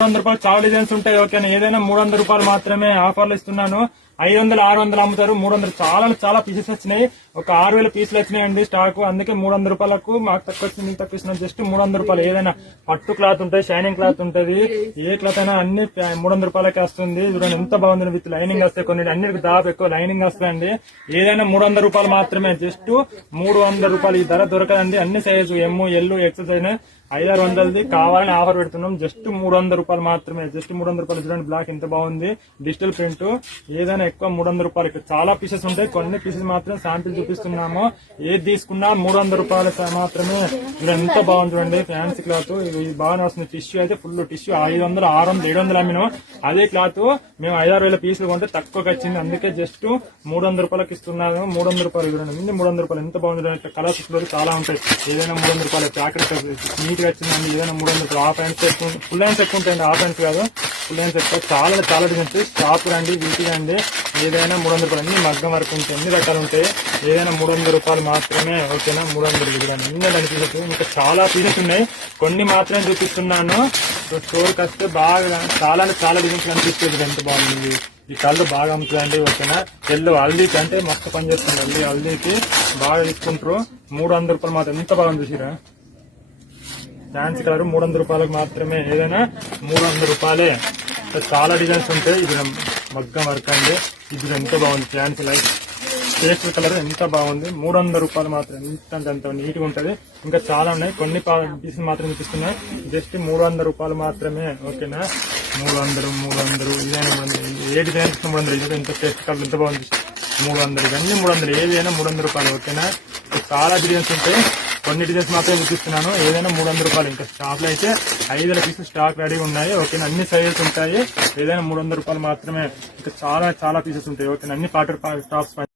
రూపాయలు చాలా డిజైన్స్ ఉంటాయి. ఓకేనా, ఏదైనా 300 రూపాయలు మాత్రమే ఆఫర్లు ఇస్తున్నాను. 500, 600 అమ్ముతారు. 300 చాలా పీసెస్ వచ్చినాయి. ఒక 6000 పీసులు వచ్చినాయండి స్టాక్. అందుకే 300 రూపాయలకు మాకు తక్కువ వచ్చింది, మీకు తక్కువ ఇస్తున్నాం. జస్ట్ 300 రూపాయలు. ఏదైనా పట్టు క్లాత్ ఉంటుంది, షైనింగ్ క్లాత్ ఉంటుంది, ఏ క్లాత్ అయినా అన్ని 300 రూపాయలకి వస్తుంది. చూడండి ఎంత బాగుంది, విత్ లైనింగ్ వస్తాయి. కొన్ని అన్నిటికి దాదాపు ఎక్కువ లైనింగ్ వస్తాయండి. ఏదైనా 300 రూపాయలు మాత్రమే. జస్ట్ 300 రూపాయలు. ఈ ధర దొరకదండి. అన్ని సైజు ఎమ్, ఎల్, ఎక్సెస్ అయినా 500-600 కావాలని ఆఫర్ పెడుతున్నాం. జస్ట్ 300 రూపాయలు మాత్రమే. జస్ట్ 300 రూపాయలు. చూడండి బ్లాక్ ఎంత బాగుంది, డిజిటల్ ప్రింట్. ఏదైనా ఎక్కువ 300 రూపాయలకి. చాలా పీసెస్ ఉంటాయి, కొన్ని పీసెస్ మాత్రం శాంపిల్ చూపిస్తున్నాము. ఏది తీసుకున్నా 300 రూపాయలు మాత్రమే. చూడండి ఎంత బాగుంది, చూడండి ఫ్యాన్సీ క్లాత్. ఇది బాగానే వస్తుంది. టిష్యూ అయితే ఫుల్ టిష్యూ. 500, 600, 700 అమ్మినాం. అదే క్లాత్ మేము 5-6 వేల పీసులు కొంటే తక్కువకి వచ్చింది. అందుకే జస్ట్ 300 రూపాయలకి ఇస్తున్నాము. 300 రూపాయలు. చూడండి 300 రూపాయలు. ఎంత బాగుంది. ఇట్లా కలర్స్ చాలా ఉంటాయి. ఏదైనా 300 రూపాయలు. ప్యాకెట్ నీట్ గా వచ్చిందండి. ఏదైనా 300 రూపాయలు. హాఫ్ హ్యాండ్స్ ఎక్కువ, ఫుల్ హ్యాండ్స్ ఎక్కువ ఉంటాయండి. హాఫ్ హ్యాండ్స్ కాదు, ఫుల్ హ్యాండ్స్ ఎక్కువ. చాలా డిజైన్స్. షాప్ రండి, వీటి రండి. ఏదైనా 300 రూపాయలు. అన్ని మగ్గం వరకు ఉంటాయి, అన్ని రకాలు ఉంటాయి. ఏదైనా 300 రూపాయలు మాత్రమే. ఓకేనా, 300 రూపాయలు. అన్ని అనిపించచ్చు. ఇంకా చాలా పీసెస్ ఉన్నాయి, కొన్ని మాత్రమే చూపిస్తున్నాను. స్టోర్కి వస్తే బాగా చాలా డిజైన్స్ కనిపిస్తుంది. ఎంత బాగుంది. ఈ కళ్ళు బాగా అమ్ముతుందండి. ఓకేనా, ఎల్లు హల్దీకి అంటే మస్తు పని చేస్తుంది. హల్దీకి బాగా తీసుకుంటారు. 300 రూపాయలు మాత్రం. ఎంత బాగుంది చూసిరా. ఫ్యాన్సీ కలర్ 300 రూపాయలకు మాత్రమే. ఏదైనా 300 రూపాయలే. చాలా డిజైన్స్ ఉంటాయి. ఇది మగ్గం వర్క్ అండి. ఇది ఎంత బాగుంది. ఫ్యాన్సీ లైట్ పేస్టల్ కలర్ ఎంత బాగుంది. 300 రూపాయలు మాత్రం. ఎంత నీట్ గా ఉంటది. ఇంకా చాలా ఉన్నాయి, కొన్ని పీసెస్ మాత్రం చూపిస్తున్నాయి. జస్ట్ 300 రూపాయలు మాత్రమే. ఓకేనా, 300. ఇదైనా 300. ఏ డిజైన్ 300. ఎంత పేస్ట్ కలర్ ఎంత బాగుంది. 300. ఇవన్నీ 300. ఏదైనా 300 రూపాయలు. ఓకేనా, చాలా డిజైన్స్ ఉంటాయి, కొన్ని డిజైన్స్ మాత్రమే చూపిస్తున్నాను. ఏదైనా 300 రూపాయలు. ఇంకా స్టాక్ లో అయితే 5,000 పీసులు స్టాక్ రెడీ ఉన్నాయి. ఓకేనా, అన్ని సైజెస్ ఉంటాయి. ఏదైనా 300 రూపాయలు మాత్రమే. ఇంకా చాలా పీసెస్ ఉంటాయి. ఓకేనా, అన్ని 40 టాప్స్